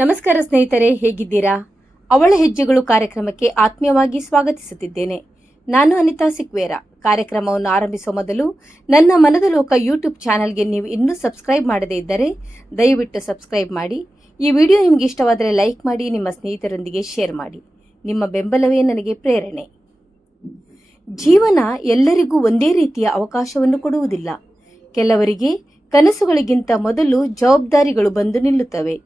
ನಮಸ್ಕಾರ ಸ್ನೇಹಿತರೆ, ಹೇಗಿದ್ದೀರಾ? ಅವಳ ಹೆಜ್ಜೆಗಳು ಕಾರ್ಯಕ್ರಮಕ್ಕೆ ಆತ್ಮೀಯವಾಗಿ ಸ್ವಾಗತಿಸುತ್ತಿದ್ದೇನೆ. ನಾನು ಅನಿತಾ ಸಿಕ್ವೇರ. ಕಾರ್ಯಕ್ರಮವನ್ನು ಆರಂಭಿಸುವ ಮೊದಲು ನನ್ನ ಮನದ ಲೋಕ ಯೂಟ್ಯೂಬ್ ಚಾನಲ್ಗೆ ನೀವು ಇನ್ನೂ ಸಬ್ಸ್ಕ್ರೈಬ್ ಮಾಡದೇ ಇದ್ದರೆ ದಯವಿಟ್ಟು ಸಬ್ಸ್ಕ್ರೈಬ್ ಮಾಡಿ. ಈ ವಿಡಿಯೋ ನಿಮಗೆ ಇಷ್ಟವಾದರೆ ಲೈಕ್ ಮಾಡಿ, ನಿಮ್ಮ ಸ್ನೇಹಿತರೊಂದಿಗೆ ಶೇರ್ ಮಾಡಿ. ನಿಮ್ಮ ಬೆಂಬಲವೇ ನನಗೆ ಪ್ರೇರಣೆ. ಜೀವನ ಎಲ್ಲರಿಗೂ ಒಂದೇ ರೀತಿಯ ಅವಕಾಶವನ್ನು ಕೊಡುವುದಿಲ್ಲ. ಕೆಲವರಿಗೆ ಕನಸುಗಳಿಗಿಂತ ಮೊದಲು ಜವಾಬ್ದಾರಿಗಳು ಬಂದು ನಿಲ್ಲುತ್ತವೆ.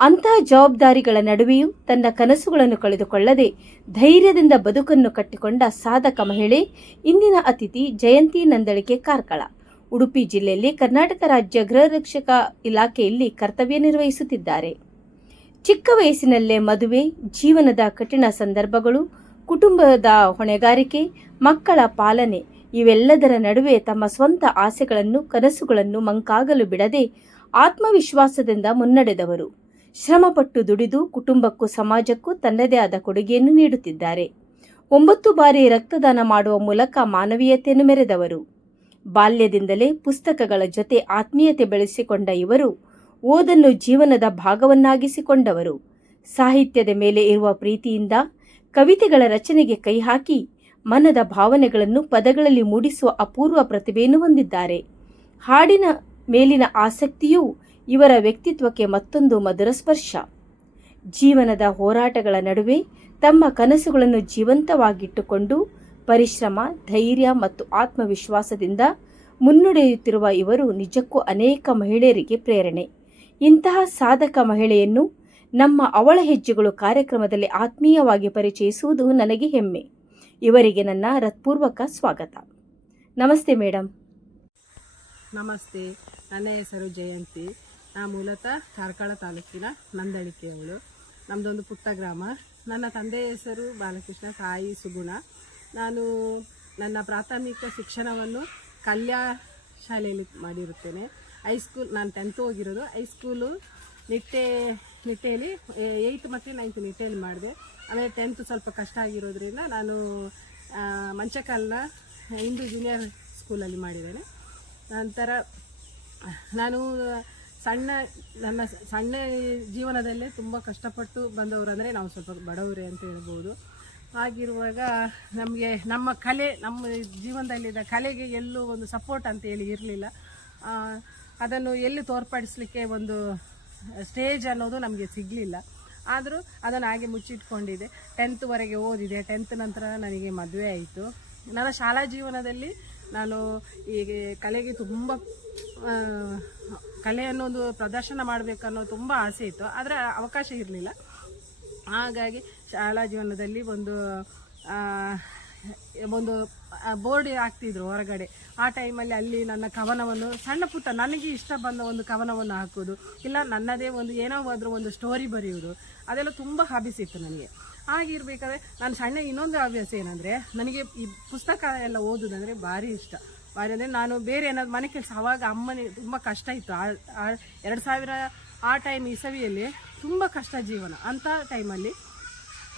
ಅಂತಹ ಜವಾಬ್ದಾರಿಗಳ ನಡುವೆಯೂ ತನ್ನ ಕನಸುಗಳನ್ನು ಕಳೆದುಕೊಳ್ಳದೆ ಧೈರ್ಯದಿಂದ ಬದುಕನ್ನು ಕಟ್ಟಿಕೊಂಡ ಸಾಧಕ ಮಹಿಳೆ ಇಂದಿನ ಅತಿಥಿ ಜಯಂತಿ ನಂದಳಿಕೆ ಕಾರ್ಕಳ. ಉಡುಪಿ ಜಿಲ್ಲೆಯಲ್ಲಿ ಕರ್ನಾಟಕ ರಾಜ್ಯ ಗೃಹ ರಕ್ಷಕ ಇಲಾಖೆಯಲ್ಲಿ ಕರ್ತವ್ಯ ನಿರ್ವಹಿಸುತ್ತಿದ್ದಾರೆ. ಚಿಕ್ಕ ವಯಸ್ಸಿನಲ್ಲೇ ಮದುವೆ, ಜೀವನದ ಕಠಿಣ ಸಂದರ್ಭಗಳು, ಕುಟುಂಬದ ಹೊಣೆಗಾರಿಕೆ, ಮಕ್ಕಳ ಪಾಲನೆ ಇವೆಲ್ಲದರ ನಡುವೆ ತಮ್ಮ ಸ್ವಂತ ಆಸೆಗಳನ್ನು, ಕನಸುಗಳನ್ನು ಮಂಕಾಗಲು ಬಿಡದೆ ಆತ್ಮವಿಶ್ವಾಸದಿಂದ ಮುನ್ನಡೆದವರು. ಶ್ರಮಪಟ್ಟು ದುಡಿದು ಕುಟುಂಬಕ್ಕೂ ಸಮಾಜಕ್ಕೂ ತನ್ನದೇ ಆದ ಕೊಡುಗೆಯನ್ನು ನೀಡುತ್ತಿದ್ದಾರೆ. 9 ಬಾರಿ ರಕ್ತದಾನ ಮಾಡುವ ಮೂಲಕ ಮಾನವೀಯತೆಯನ್ನು ಮೆರೆದವರು. ಬಾಲ್ಯದಿಂದಲೇ ಪುಸ್ತಕಗಳ ಜೊತೆ ಆತ್ಮೀಯತೆ ಬೆಳೆಸಿಕೊಂಡ ಇವರು ಓದನ್ನು ಜೀವನದ ಭಾಗವನ್ನಾಗಿಸಿಕೊಂಡವರು. ಸಾಹಿತ್ಯದ ಮೇಲೆ ಇರುವ ಪ್ರೀತಿಯಿಂದ ಕವಿತೆಗಳ ರಚನೆಗೆ ಕೈ ಹಾಕಿ ಮನದ ಭಾವನೆಗಳನ್ನು ಪದಗಳಲ್ಲಿ ಮೂಡಿಸುವ ಅಪೂರ್ವ ಪ್ರತಿಭೆಯನ್ನು ಹೊಂದಿದ್ದಾರೆ. ಹಾಡಿನ ಮೇಲಿನ ಆಸಕ್ತಿಯೂ ಇವರ ವ್ಯಕ್ತಿತ್ವಕ್ಕೆ ಮತ್ತೊಂದು ಮಧುರ ಸ್ಪರ್ಶ. ಜೀವನದ ಹೋರಾಟಗಳ ನಡುವೆ ತಮ್ಮ ಕನಸುಗಳನ್ನು ಜೀವಂತವಾಗಿಟ್ಟುಕೊಂಡು ಪರಿಶ್ರಮ, ಧೈರ್ಯ ಮತ್ತು ಆತ್ಮವಿಶ್ವಾಸದಿಂದ ಮುನ್ನಡೆಯುತ್ತಿರುವ ಇವರು ನಿಜಕ್ಕೂ ಅನೇಕ ಮಹಿಳೆಯರಿಗೆ ಪ್ರೇರಣೆ. ಇಂತಹ ಸಾಧಕ ಮಹಿಳೆಯನ್ನು ನಮ್ಮ ಅವಳ ಹೆಜ್ಜೆಗಳು ಕಾರ್ಯಕ್ರಮದಲ್ಲಿ ಆತ್ಮೀಯವಾಗಿ ಪರಿಚಯಿಸುವುದು ನನಗೆ ಹೆಮ್ಮೆ. ಇವರಿಗೆ ನನ್ನ ಹೃತ್ಪೂರ್ವಕ ಸ್ವಾಗತ. ನಮಸ್ತೆ ಮೇಡಮ್. ನಮಸ್ತೆ, ನನ್ನ ಹೆಸರು ಜಯಂತಿ. ನಾನು ಮೂಲತಃ ಕಾರ್ಕಳ ತಾಲೂಕಿನ ನಂದಳಿಕೆಯವಳು. ನಮ್ಮದೊಂದು ಪುಟ್ಟ ಗ್ರಾಮ. ನನ್ನ ತಂದೆಯ ಹೆಸರು ಬಾಲಕೃಷ್ಣ, ತಾಯಿ ಸುಗುಣ. ನಾನು ನನ್ನ ಪ್ರಾಥಮಿಕ ಶಿಕ್ಷಣವನ್ನು ಕಲ್ಯಾ ಶಾಲೆಯಲ್ಲಿ ಮಾಡಿರುತ್ತೇನೆ. ಹೈಸ್ಕೂಲ್ ನಾನು 10th ಹೋಗಿರೋದು. ಹೈಸ್ಕೂಲು ನಿಟ್ಟೆಯಲ್ಲಿ 8th ಮತ್ತು 9th ನಿಟ್ಟೆಯಲ್ಲಿ ಮಾಡಿದೆ. ಆಮೇಲೆ 10th ಸ್ವಲ್ಪ ಕಷ್ಟ ಆಗಿರೋದ್ರಿಂದ ನಾನು ಮಂಚಕಲ್ನ ಹಿಂದೂ ಜೂನಿಯರ್ ಸ್ಕೂಲಲ್ಲಿ ಮಾಡಿದ್ದೇನೆ. ನಂತರ ನಾನು ನನ್ನ ಸಣ್ಣ ಜೀವನದಲ್ಲೇ ತುಂಬ ಕಷ್ಟಪಟ್ಟು ಬಂದವರು, ಅಂದರೆ ನಾವು ಸ್ವಲ್ಪ ಬಡವರೇ ಅಂತ ಹೇಳ್ಬೋದು. ಹಾಗಿರುವಾಗ ನಮಗೆ ನಮ್ಮ ಜೀವನದಲ್ಲಿದ್ದ ಕಲೆಗೆ ಎಲ್ಲೂ ಒಂದು ಸಪೋರ್ಟ್ ಅಂತ ಹೇಳಿ ಇರಲಿಲ್ಲ. ಅದನ್ನು ಎಲ್ಲಿ ತೋರ್ಪಡಿಸಲಿಕ್ಕೆ ಒಂದು ಸ್ಟೇಜ್ ಅನ್ನೋದು ನಮಗೆ ಸಿಗಲಿಲ್ಲ. ಆದರೂ ಅದನ್ನು ಹಾಗೆ ಮುಚ್ಚಿಟ್ಕೊಂಡಿದ್ದೆ. 10thವರೆಗೆ ಓದಿದೆ. 10th ನಂತರ ನನಗೆ ಮದುವೆ ಆಯಿತು. ನನ್ನ ಶಾಲಾ ಜೀವನದಲ್ಲಿ ನಾನು ಈಗ ಕಲೆಗೆ ತುಂಬ ಕಲೆಯನ್ನೊಂದು ಪ್ರದರ್ಶನ ಮಾಡಬೇಕನ್ನೋ ತುಂಬ ಆಸೆ ಇತ್ತು, ಆದರೆ ಅವಕಾಶ ಇರಲಿಲ್ಲ. ಹಾಗಾಗಿ ಶಾಲಾ ಜೀವನದಲ್ಲಿ ಒಂದು ಬೋರ್ಡ್ ಹಾಕ್ತಿದ್ರು ಹೊರಗಡೆ. ಆ ಟೈಮಲ್ಲಿ ಅಲ್ಲಿ ನನ್ನ ಕವನವನ್ನು ಸಣ್ಣ ಪುಟ್ಟ ನನಗೆ ಇಷ್ಟ ಬಂದ ಒಂದು ಕವನವನ್ನು ಹಾಕೋದು, ಇಲ್ಲ ನನ್ನದೇ ಒಂದು ಏನೋ ಆದರೂ ಒಂದು ಸ್ಟೋರಿ ಬರೆಯೋದು, ಅದೆಲ್ಲ ತುಂಬ ಹಾಬೀಸ್ ಇತ್ತು ನನಗೆ. ಹಾಗಿರ್ಬೇಕಾದ್ರೆ ನಾನು ಇನ್ನೊಂದು ಹವ್ಯಾಸ ಏನಂದರೆ, ನನಗೆ ಈ ಪುಸ್ತಕ ಎಲ್ಲ ಓದೋದಂದರೆ ಭಾರಿ ಇಷ್ಟ. ಭಾರಿ ಅಂದರೆ ನಾನು ಬೇರೆ ಏನಾದ್ರು ಮನೆ ಕೆಲಸ, ಆವಾಗ ಅಮ್ಮನೇ ತುಂಬ ಕಷ್ಟ ಇತ್ತು. 2000 ಆ ಟೈಮ್ ಇಸವಿಯಲ್ಲಿ ತುಂಬ ಕಷ್ಟ ಜೀವನ. ಅಂಥ ಟೈಮಲ್ಲಿ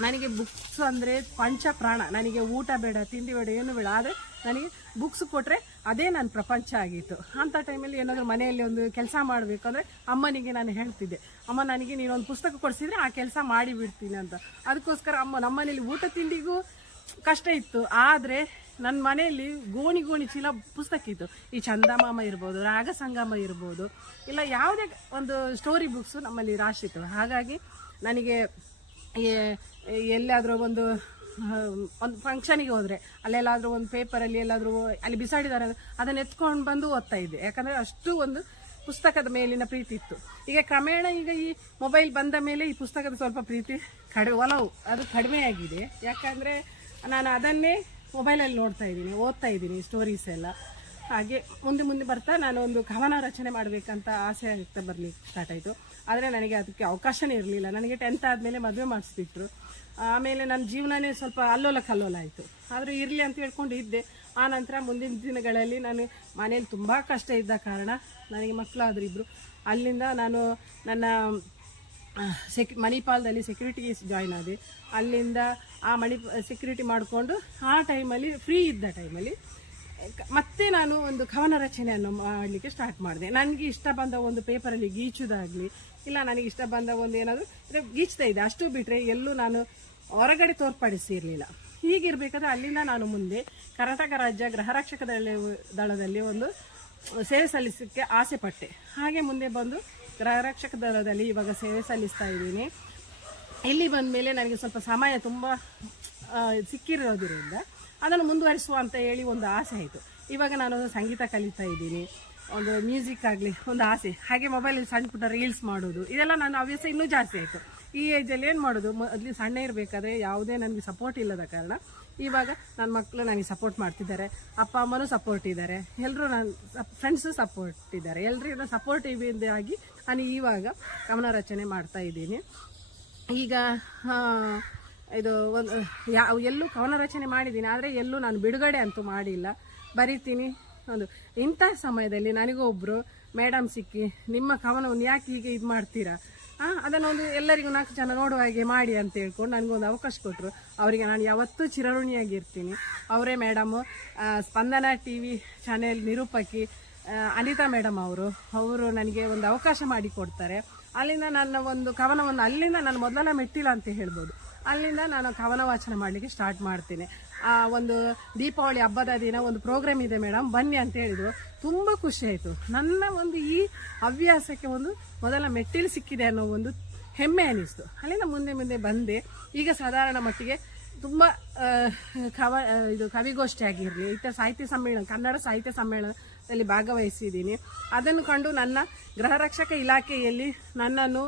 ನನಗೆ ಬುಕ್ಸ್ ಅಂದರೆ ಪಂಚಪ್ರಾಣ. ನನಗೆ ಊಟ ಬೇಡ, ತಿಂಡಿ ಬೇಡ, ಏನು ಬೇಡ, ಆದರೆ ನನಗೆ ಬುಕ್ಸ್ ಕೊಟ್ಟರೆ ಅದೇ ನನ್ನ ಪ್ರಪಂಚ ಆಗಿತ್ತು. ಅಂಥ ಟೈಮಲ್ಲಿ ಏನಾದರೂ ಮನೆಯಲ್ಲಿ ಒಂದು ಕೆಲಸ ಮಾಡಬೇಕಂದ್ರೆ ಅಮ್ಮನಿಗೆ ನಾನು ಹೇಳ್ತಿದ್ದೆ, ಅಮ್ಮ ನನಗೆ ನೀನೊಂದು ಪುಸ್ತಕ ಕೊಡಿಸಿದ್ರೆ ಆ ಕೆಲಸ ಮಾಡಿಬಿಡ್ತೀನಿ ಅಂತ. ಅದಕ್ಕೋಸ್ಕರ ನಮ್ಮನೇಲಿ ಊಟ ತಿಂಡಿಗೂ ಕಷ್ಟ ಇತ್ತು. ಆದರೆ ನನ್ನ ಮನೆಯಲ್ಲಿ ಗೋಣಿ ಚೀಲ ಪುಸ್ತಕ ಇತ್ತು. ಈ ಚಂದಮಾಮ ಇರ್ಬೋದು, ರಾಗ ಸಂಗಮ ಇರ್ಬೋದು, ಇಲ್ಲ ಯಾವುದೇ ಒಂದು ಸ್ಟೋರಿ ಬುಕ್ಸು ನಮ್ಮಲ್ಲಿ ರಾಶಿ ಇತ್ತು. ಹಾಗಾಗಿ ನನಗೆ ಎಲ್ಲಾದರೂ ಒಂದು ಫಂಕ್ಷನಿಗೆ ಹೋದರೆ ಅಲ್ಲೆಲ್ಲಾದರೂ ಒಂದು ಪೇಪರಲ್ಲಿ ಎಲ್ಲಾದರೂ ಅಲ್ಲಿ ಬಿಸಾಡಿದ್ದಾರೆ ಅದನ್ನು ಎತ್ಕೊಂಡು ಬಂದು ಓದ್ತಾ ಇದ್ದೆ. ಯಾಕಂದರೆ ಅಷ್ಟು ಒಂದು ಪುಸ್ತಕದ ಮೇಲಿನ ಪ್ರೀತಿ ಇತ್ತು. ಈಗ ಕ್ರಮೇಣ ಈ ಮೊಬೈಲ್ ಬಂದ ಮೇಲೆ ಈ ಪುಸ್ತಕದ ಸ್ವಲ್ಪ ಪ್ರೀತಿ ಒಲವು ಅದು ಕಡಿಮೆಯಾಗಿದೆ. ಯಾಕಂದರೆ ನಾನು ಅದನ್ನೇ ಮೊಬೈಲಲ್ಲಿ ನೋಡ್ತಾ ಇದ್ದೀನಿ, ಓದ್ತಾ ಇದ್ದೀನಿ ಸ್ಟೋರೀಸ್ ಎಲ್ಲ. ಹಾಗೆ ಮುಂದೆ ಬರ್ತಾ ನಾನು ಒಂದು ಕವನ ರಚನೆ ಮಾಡಬೇಕಂತ ಆಸೆ ಆಗ್ತಾ ಬರಲಿಕ್ಕೆ ಸ್ಟಾರ್ಟ್ ಆಯಿತು. ಆದರೆ ನನಗೆ ಅದಕ್ಕೆ ಅವಕಾಶನೇ ಇರಲಿಲ್ಲ. ನನಗೆ 10th ಆದಮೇಲೆ ಮದುವೆ ಮಾಡಿಸ್ಬಿಟ್ರು. ಆಮೇಲೆ ನನ್ನ ಜೀವನನೇ ಸ್ವಲ್ಪ ಅಲ್ಲೋಲ ಕಲ್ಲೋಲ ಆಯಿತು. ಆದರೂ ಇರಲಿ ಅಂತ ಹೇಳ್ಕೊಂಡು ಇದ್ದೆ. ಆ ನಂತರ ಮುಂದಿನ ದಿನಗಳಲ್ಲಿ ನಾನು ಮನೇಲಿ ತುಂಬ ಕಷ್ಟ ಇದ್ದ ಕಾರಣ ನನಗೆ ಮಕ್ಕಳಾದ್ರು ಇಬ್ಬರು. ಅಲ್ಲಿಂದ ನಾನು ನನ್ನ ಮಣಿಪಾಲದಲ್ಲಿ ಸೆಕ್ಯೂರಿಟಿಗೆ ಜಾಯ್ನ್ ಆದೆ. ಅಲ್ಲಿಂದ ಆ ಸೆಕ್ಯೂರಿಟಿ ಮಾಡಿಕೊಂಡು ಆ ಟೈಮಲ್ಲಿ ಫ್ರೀ ಇದ್ದ ಟೈಮಲ್ಲಿ ಮತ್ತೆ ನಾನು ಒಂದು ಕವನ ರಚನೆಯನ್ನು ಮಾಡಲಿಕ್ಕೆ ಸ್ಟಾರ್ಟ್ ಮಾಡಿದೆ. ನನಗೆ ಇಷ್ಟ ಬಂದ ಒಂದು ಪೇಪರಲ್ಲಿ ಗೀಚುದಾಗಲಿ, ಇಲ್ಲ ನನಗೆ ಇಷ್ಟ ಬಂದ ಒಂದು ಏನಾದರೂ ಗೀಚ್ತಾ ಇದೆ, ಅಷ್ಟು ಬಿಟ್ಟರೆ ಎಲ್ಲೂ ನಾನು ಹೊರಗಡೆ ತೋರ್ಪಡಿಸಿರಲಿಲ್ಲ. ಹೀಗಿರಬೇಕಾದ್ರೆ ಅಲ್ಲಿಂದ ನಾನು ಮುಂದೆ ಕರ್ನಾಟಕ ರಾಜ್ಯ ಗೃಹರಕ್ಷಕ ದಳದಲ್ಲಿ ಒಂದು ಸೇವೆ ಸಲ್ಲಿಸಲಿಕ್ಕೆ ಆಸೆ ಪಟ್ಟೆ. ಹಾಗೆ ಮುಂದೆ ಬಂದು ಗೃಹರಕ್ಷಕ ದಳದಲ್ಲಿ ಇವಾಗ ಸೇವೆ ಸಲ್ಲಿಸ್ತಾ ಇದ್ದೀನಿ. ಇಲ್ಲಿ ಬಂದ ಮೇಲೆ ನನಗೆ ಸ್ವಲ್ಪ ಸಮಯ ತುಂಬ ಸಿಕ್ಕಿರೋದ್ರಿಂದ ಅದನ್ನು ಮುಂದುವರಿಸುವ ಅಂತ ಹೇಳಿ ಒಂದು ಆಸೆ ಆಯಿತು. ಇವಾಗ ನಾನು ಸಂಗೀತ ಕಲಿತಾ ಇದ್ದೀನಿ, ಒಂದು ಮ್ಯೂಸಿಕ್ ಆಗಲಿ ಒಂದು ಆಸೆ. ಹಾಗೆ ಮೊಬೈಲಲ್ಲಿ ಸಣ್ಣ ಪುಟ್ಟ ರೀಲ್ಸ್ ಮಾಡೋದು, ಇದೆಲ್ಲ ನನ್ನ ಹವ್ಯಾಸ ಇನ್ನೂ ಜಾಸ್ತಿ ಆಯಿತು. ಈ ಏಜಲ್ಲಿ ಏನು ಮಾಡೋದು, ಅಲ್ಲಿ ಸಣ್ಣ ಇರಬೇಕಾದ್ರೆ ಯಾವುದೇ ನನಗೆ ಸಪೋರ್ಟ್ ಇಲ್ಲದ ಕಾರಣ ಇವಾಗ ನನ್ನ ಮಕ್ಕಳು ನನಗೆ ಸಪೋರ್ಟ್ ಮಾಡ್ತಿದ್ದಾರೆ, ಅಪ್ಪ ಅಮ್ಮನೂ ಸಪೋರ್ಟ್ ಇದ್ದಾರೆ, ಎಲ್ಲರೂ ನನ್ನ ಫ್ರೆಂಡ್ಸು ಸಪೋರ್ಟ್ ಇದ್ದಾರೆ. ಎಲ್ಲರಿಂದ ಸಪೋರ್ಟಿವಿಂದಾಗಿ ನಾನು ಇವಾಗ ಕವನ ರಚನೆ ಮಾಡ್ತಾ ಇದ್ದೀನಿ. ಈಗ ಇದು ಒಂದು ಎಲ್ಲೂ ಕವನ ರಚನೆ ಮಾಡಿದ್ದೀನಿ, ಆದರೆ ಎಲ್ಲೂ ನಾನು ಬಿಡುಗಡೆ ಅಂತೂ ಮಾಡಿಲ್ಲ, ಬರಿತೀನಿ. ಒಂದು ಇಂಥ ಸಮಯದಲ್ಲಿ ನನಗೊಬ್ಬರು ಮೇಡಮ್ ಸಿಕ್ಕಿ, ನಿಮ್ಮ ಕವನವನ್ನು ಯಾಕೆ ಹೀಗೆ ಇದು ಮಾಡ್ತೀರಾ, ಅದನ್ನೊಂದು ಎಲ್ಲರಿಗೂ 4 ಜನ ನೋಡುವ ಹಾಗೆ ಮಾಡಿ ಅಂತ ಹೇಳ್ಕೊಂಡು ನನಗೊಂದು ಅವಕಾಶ ಕೊಟ್ಟರು. ಅವರಿಗೆ ನಾನು ಯಾವತ್ತೂ ಚಿರಋಣಿಯಾಗಿರ್ತೀನಿ. ಅವರೇ ಮೇಡಮು, ಸ್ಪಂದನ TV ಚಾನೆಲ್ ನಿರೂಪಕಿ ಅನಿತಾ ಮೇಡಮ್ ಅವರು ನನಗೆ ಒಂದು ಅವಕಾಶ ಮಾಡಿಕೊಡ್ತಾರೆ. ಅಲ್ಲಿಂದ ನನ್ನ ಒಂದು ಕವನವನ್ನು, ಅಲ್ಲಿಂದ ನಾನು ಮೊದಲ ಮೆಟ್ಟಿಲ್ಲ ಅಂತ ಹೇಳ್ಬೋದು, ಅಲ್ಲಿಂದ ನಾನು ಕವನ ವಾಚನ ಮಾಡಲಿಕ್ಕೆ ಸ್ಟಾರ್ಟ್ ಮಾಡ್ತೀನಿ. ಒಂದು ದೀಪಾವಳಿ ಹಬ್ಬದ ದಿನ ಒಂದು ಪ್ರೋಗ್ರಾಮ್ ಇದೆ ಮೇಡಮ್ ಬನ್ನಿ ಅಂತ ಹೇಳಿದ್ರು. ತುಂಬ ಖುಷಿ ಆಯಿತು. ನನ್ನ ಒಂದು ಈ ಹವ್ಯಾಸಕ್ಕೆ ಒಂದು ಮೊದಲ ಮೆಟ್ಟಿಲು ಸಿಕ್ಕಿದೆ ಅನ್ನೋ ಒಂದು ಹೆಮ್ಮೆ ಅನ್ನಿಸ್ತು. ಅಲ್ಲಿಂದ ಮುಂದೆ ಮುಂದೆ ಬಂದೆ. ಈಗ ಸಾಧಾರಣ ಮಟ್ಟಿಗೆ ತುಂಬ ಕವಿಗೋಷ್ಠಿ ಆಗಿರಲಿ, ಇತರ ಸಾಹಿತ್ಯ ಸಮ್ಮೇಳನ, ಕನ್ನಡ ಸಾಹಿತ್ಯ ಸಮ್ಮೇಳನದಲ್ಲಿ ಭಾಗವಹಿಸಿದ್ದೀನಿ. ಅದನ್ನು ಕಂಡು ನನ್ನ ಗೃಹರಕ್ಷಕ ಇಲಾಖೆಯಲ್ಲಿ ನನ್ನನ್ನು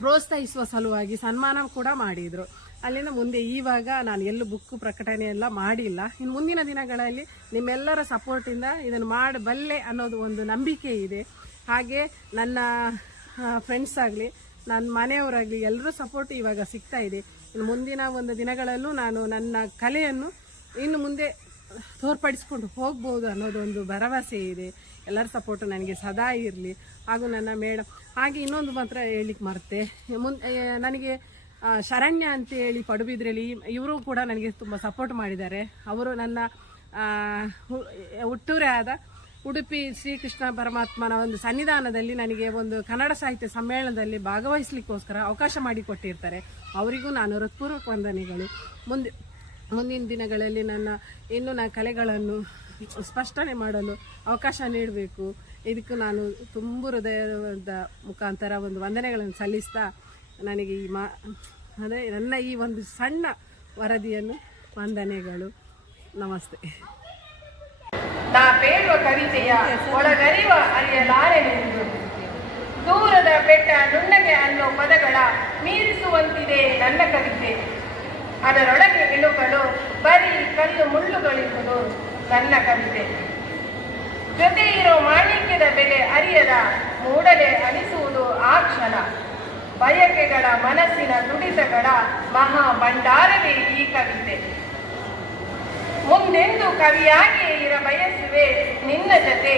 ಪ್ರೋತ್ಸಾಹಿಸುವ ಸಲುವಾಗಿ ಸನ್ಮಾನ ಕೂಡ ಮಾಡಿದರು. ಅಲ್ಲಿಂದ ಮುಂದೆ ಇವಾಗ ನಾನು ಎಲ್ಲೂ ಬುಕ್ ಪ್ರಕಟಣೆ ಎಲ್ಲ ಮಾಡಿಲ್ಲ. ಇನ್ನು ಮುಂದಿನ ದಿನಗಳಲ್ಲಿ ನಿಮ್ಮೆಲ್ಲರ ಸಪೋರ್ಟಿಂದ ಇದನ್ನು ಮಾಡಬಲ್ಲೆ ಅನ್ನೋದು ಒಂದು ನಂಬಿಕೆ ಇದೆ. ಹಾಗೆ ನನ್ನ ಫ್ರೆಂಡ್ಸ್ ಆಗಲಿ, ನನ್ನ ಮನೆಯವರಾಗಲಿ ಎಲ್ಲರೂ ಸಪೋರ್ಟ್ ಇವಾಗ ಸಿಗ್ತಾ ಇದೆ. ಇನ್ನು ಮುಂದಿನ ಒಂದು ದಿನಗಳಲ್ಲೂ ನಾನು ನನ್ನ ಕಲೆಯನ್ನು ಇನ್ನು ಮುಂದೆ ತೋರ್ಪಡಿಸ್ಕೊಂಡು ಹೋಗ್ಬೋದು ಅನ್ನೋದೊಂದು ಭರವಸೆ ಇದೆ. ಎಲ್ಲರ ಸಪೋರ್ಟು ನನಗೆ ಸದಾ ಇರಲಿ. ಹಾಗೂ ನನ್ನ ಮೇಡಮ್, ಹಾಗೆ ಇನ್ನೊಂದು ಮಾತ್ರ ಹೇಳಿಕ್ಕೆ ಮರೆತೆ, ನನಗೆ ಶರಣ್ಯ ಅಂತೇಳಿ ಪಡುಬಿದ್ರಲ್ಲಿ ಇವರು ಕೂಡ ನನಗೆ ತುಂಬ ಸಪೋರ್ಟ್ ಮಾಡಿದ್ದಾರೆ. ಅವರು ನನ್ನ ಹುಟ್ಟೂರೇ ಆದ ಉಡುಪಿ ಶ್ರೀಕೃಷ್ಣ ಪರಮಾತ್ಮನ ಒಂದು ಸನ್ನಿಧಾನದಲ್ಲಿ ನನಗೆ ಒಂದು ಕನ್ನಡ ಸಾಹಿತ್ಯ ಸಮ್ಮೇಳನದಲ್ಲಿ ಭಾಗವಹಿಸಲಿಕ್ಕೋಸ್ಕರ ಅವಕಾಶ ಮಾಡಿಕೊಟ್ಟಿರ್ತಾರೆ. ಅವರಿಗೂ ನಾನು ಹೃತ್ಪೂರ್ವಕ ವಂದನೆಗಳು. ಮುಂದಿನ ದಿನಗಳಲ್ಲಿ ನನ್ನ ಕಲೆಗಳನ್ನು ಸ್ಪಷ್ಟನೆ ಮಾಡಲು ಅವಕಾಶ ನೀಡಬೇಕು. ಇದಕ್ಕೂ ನಾನು ತುಂಬ ಹೃದಯದ ಮುಖಾಂತರ ಒಂದು ವಂದನೆಗಳನ್ನು ಸಲ್ಲಿಸ್ತಾ ನನಗೆ ಅದೇ ನನ್ನ ಈ ಒಂದು ಸಣ್ಣ ವರದಿಯನ್ನು ವಂದನೆಗಳು. ನಮಸ್ತೆ. ನಾ ಬೇಡುವ ಕವಿತೆಯ ಒಳಗರಿವ ಅರಿಯಲಾರೆನೆಂದು, ದೂರದ ಬೆಟ್ಟ ನುಣ್ಣಗೆ ಅನ್ನೋ ಪದಗಳ ಮೀರಿಸುವಂತಿದೆ ನನ್ನ ಕವಿತೆ. ಅದರೊಳಗೆ ಇಳುಗಳು ಬರೀ ಕಲ್ಲು ಮುಳ್ಳುಗಳಿರುವುದು ನನ್ನ ಕವಿತೆ. ಜೊತೆ ಇರೋ ಮಾಣಿಕ್ಯದ ಬೆಲೆ ಅರಿಯದ ಮೂಡಲೆ ಅನಿಸುವುದು ಆ ಕ್ಷಣ. ಬಯಕೆಗಳ ಮನಸ್ಸಿನ ತುಡಿತಗಳ ಮಹಾ ಭಂಡಾರವೇ ಈ ಕವಿತೆ. ಮುಂದೆಂದು ಕವಿಯಾಗಿಯೇ ಇರ ಬಯಸುವೆ ನಿನ್ನ ಜೊತೆ.